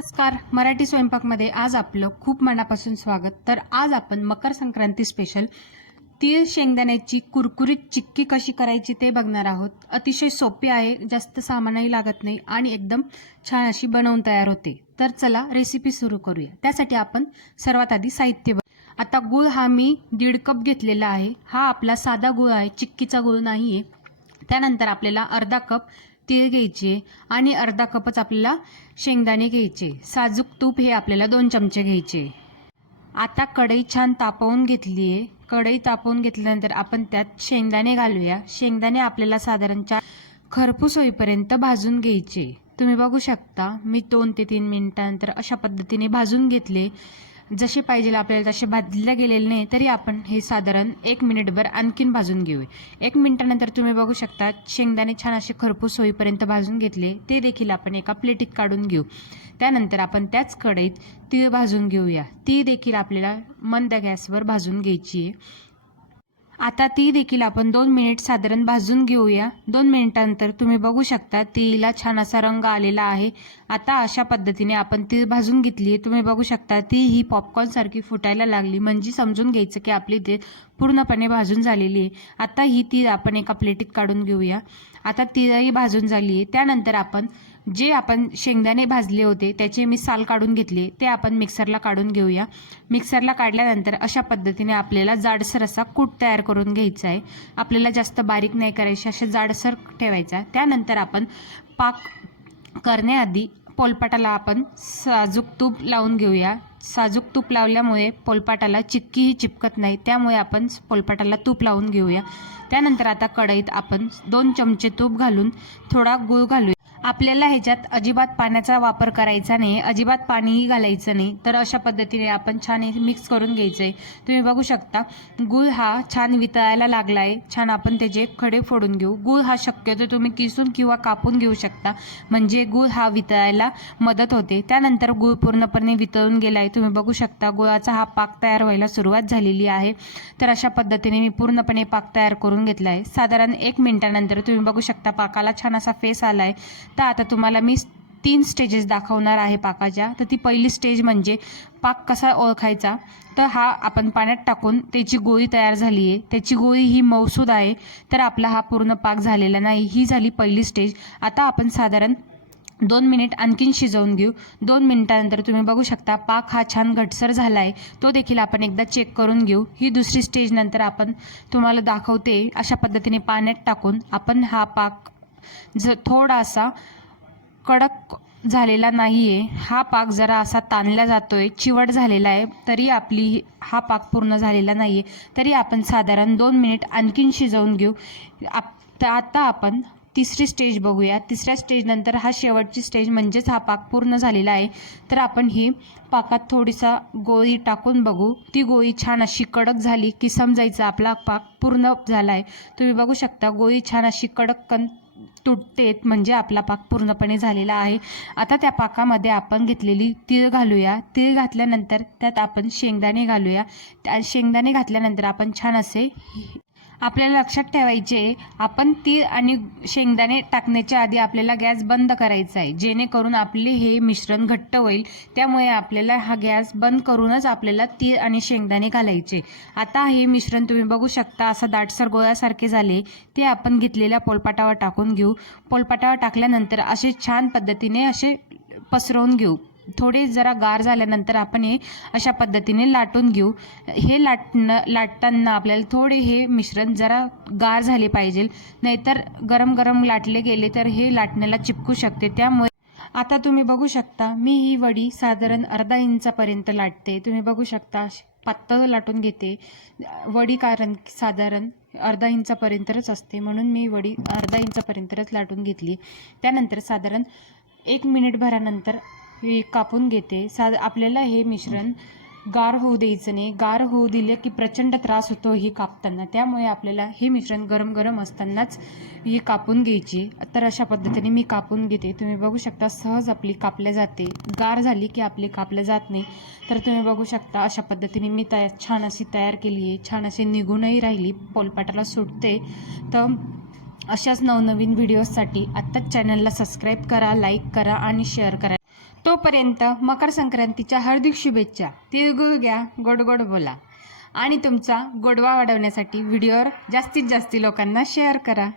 नमस्कार. मराठी स्वयंपाकमध्ये आज आपलं खूप मनापासून स्वागत. तर आज आपण मकर संक्रांती स्पेशल तीळ शेंगदाण्याची कुरकुरीत चिक्की कशी करायची ते बघणार आहोत. अतिशय सोपी आहे जास्त सामानही लागत नाही आणि एकदम छान अशी बनवून तयार होते. तर चला रेसिपी सुरू करूया. त्यासाठी आपण सर्वात आधी साहित्य बघ. आता गूळ हा मी दीड कप घेतलेला आहे. हा आपला साधा गूळ आहे. चिक्कीचा गूळ नाही आहे त्यानंतर आपल्याला अर्धा कप तीळ घ्यायचे आणि अर्धा कपच आपल्याला शेंगदाणे घ्यायचे. साजूक तूप हे आपल्याला दोन चमचे घ्यायचे. आता कढई छान तापवून घेतली आहे कढई तापवून घेतल्यानंतर आपण त्यात शेंगदाणे घालूया. शेंगदाणे आपल्याला साधारण चार खरपूस होईपर्यंत भाजून घ्यायचे. तुम्ही बघू शकता मी दोन ते तीन मिनिटानंतर अशा पद्धतीने भाजून घेतले. जसे पाहिजे आपल्याला तसे भाजले गेलेले नाही तरी आपण हे साधारण एक मिनिटभर आणखीन भाजून घेऊ एक मिनिटानंतर तुम्ही बघू शकता शेंगदाणे छान असे खरपूस होईपर्यंत भाजून घेतले ते देखील आपण एका प्लेटीत काढून घेऊ. त्यानंतर आपण त्याच कढईत तीळ भाजून घेऊया. ती देखील आपल्याला मंद गॅसवर भाजून घ्यायची आहे. आता ती देखील आपण दोन मिनिट साधारण भाजून घेऊया. दोन मिनिटानंतर तुम्ही बघू शकता तीला छान असा रंग आलेला आहे. आता अशा पद्धतीने आपण ती भाजून घेतली आहे तुम्ही बघू शकता ती ही पॉपकॉर्नसारखी फुटायला लागली. म्हणजे समजून घ्यायचं की आपली ते पूर्णपणे भाजून झालेली आहे. आता ही ती आपण एका प्लेटीत काढून घेऊया. आता तीही भाजून झाली आहे त्यानंतर आपण जे आपण शेंगदाणे भाजले होते त्याचे मी साल काढून घेतले ते आपण मिक्सरला काढून घेऊया. मिक्सरला काढल्यानंतर अशा पद्धतीने आपल्याला जाडसर असा कूट तयार करून घ्यायचा आहे. आपल्याला जास्त बारीक नाही करायचे असे जाडसर ठेवायचा त्यानंतर आपण पाक करण्याआधी पोलपाटाला आपण साजूक तूप लावून घेऊया. साजूक तूप लावल्यामुळे पोलपाटाला चिक्कीही चिपकत नाही त्यामुळे आपण पोलपाटाला तूप लावून घेऊया. त्यानंतर आता कढईत आपण दोन चमचे तूप घालून थोडा गूळ घालूया. आपल्याला ह्याच्यात अजिबात पाण्याचा वापर करायचा नाही अजिबात पाणीही घालायचं नाही. तर अशा पद्धतीने आपण छान हे मिक्स करून घ्यायचं आहे तुम्ही बघू शकता गूळ हा छान वितळायला लागला आहे छान आपण त्याचे खडे फोडून घेऊ. गूळ हा शक्यतो तुम्ही किसून किंवा कापून घेऊ शकता. म्हणजे गूळ हा वितळायला मदत होते. त्यानंतर गूळ पूर्णपणे वितळून गेला आहे तुम्ही बघू शकता गुळाचा हा पाक तयार व्हायला सुरुवात झालेली आहे. तर अशा पद्धतीने मी पूर्णपणे पाक तयार करून घेतला आहे साधारण एक मिनिटानंतर तुम्ही बघू शकता पाकाला छान असा फेस आला आहे तर आता तुम्हाला मी तीन स्टेजेस दाखवणार आहे पाकाच्या. तर ती पहिली स्टेज म्हणजे पाक कसा ओळखायचा? तर हा आपण पाण्यात टाकून त्याची गोळी तयार झाली आहे. त्याची गोळी ही मौसूद आहे. तर आपला हा पूर्ण पाक झालेला नाही. ही झाली पहिली स्टेज आता आपण साधारण दोन मिनिट आणखीन शिजवून घेऊ. दोन मिनिटानंतर तुम्ही बघू शकता पाक हा छान घटसर झाला आहे तो देखील आपण एकदा चेक करून घेऊ. ही दुसरी स्टेजनंतर आपण तुम्हाला दाखवते अशा पद्धतीने पाण्यात टाकून आपण हा पाक ज थोडासा कडक झालेला नाही आहे हा पाक जरा असा ताणला जातो आहे चिवट झालेला आहे तरी आपली हा पाक पूर्ण झालेला नाही आहे तरी आपण साधारण दोन मिनिट आणखीन शिजवून घेऊ. आप आता आपण तिसरी स्टेज बघूया. तिसऱ्या स्टेजनंतर हा शेवटची स्टेज म्हणजेच हा पाक पूर्ण झालेला आहे. तर आपण ही पाकात थोडीसा गोळी टाकून बघू. ती गोळी छान अशी कडक झाली की समजायचं आपला पाक पूर्ण झाला आहे तुम्ही बघू शकता गोळी छान अशी कडक कन तुटतेत म्हणजे आपला पाक पूर्णपणे झालेला आहे. आता त्या पाकामध्ये आपण घेतलेली तीळ घालूया. तीळ घातल्यानंतर त्यात आपण शेंगदाणे घालूया. त्या शेंगदाणे घातल्यानंतर आपण छान असे आपल्याला लक्षात ठेवायचे आपण तीळ आणि शेंगदाणे टाकण्याच्या आधी आपल्याला गॅस बंद करायचा आहे. जेणेकरून आपले हे मिश्रण घट्ट होईल. त्यामुळे आपल्याला हा गॅस बंद करूनच आपल्याला तीळ आणि शेंगदाणे घालायचे. आता हे मिश्रण तुम्ही बघू शकता असं दाटसर गोळ्यासारखे झाले. ते आपण घेतलेल्या पोलपाटावर टाकून घेऊ. पोलपाटावर टाकल्यानंतर असे छान पद्धतीने असे पसरवून घेऊ. थोडे जरा गार झाल्यानंतर आपण हे अशा पद्धतीने लाटून घेऊ. हे लाटणं लाटताना आपल्याला थोडे हे मिश्रण जरा गार झाले पाहिजे. नाहीतर गरम गरम लाटले गेले तर हे लाटण्याला चिपकू शकते. त्यामुळे आता तुम्ही बघू शकता मी ही वडी साधारण अर्धा इंचापर्यंत लाटते. तुम्ही बघू शकता पातळ लाटून घेते. वडी कारण साधारण अर्धा इंचापर्यंतच असते. म्हणून मी वडी अर्धा इंचापर्यंतच लाटून घेतली. त्यानंतर साधारण एक मिनिटभरानंतर हे कापून घेते. सा आपल्याला हे मिश्रण गार होऊ द्यायचं नाही. गार होऊ दिले की प्रचंड त्रास होतो ही कापताना. त्यामुळे आपल्याला हे मिश्रण गरम गरम असतानाच ही कापून घ्यायची. तर अशा पद्धतीने मी कापून घेते. तुम्ही बघू शकता सहज आपली कापल्या जाते. गार झाली की आपली कापल्या जात नाही. तर तुम्ही बघू शकता अशा पद्धतीने मी तया छान अशी तयार केली आहे. छान अशी निघूनही राहिली. पोलपाटाला सुटते. तर अशाच नवनवीन व्हिडिओजसाठी आत्ताच चॅनलला सबस्क्राईब करा लाईक करा आणि शेअर करा. तोपर्यंत मकर संक्रांतीच्या हार्दिक शुभेच्छा. तिळगुळ घ्या गोड गोड बोला. आणि तुमचा गोडवा वाढवण्यासाठी व्हिडिओवर जास्तीत जास्त लोकांना शेअर करा.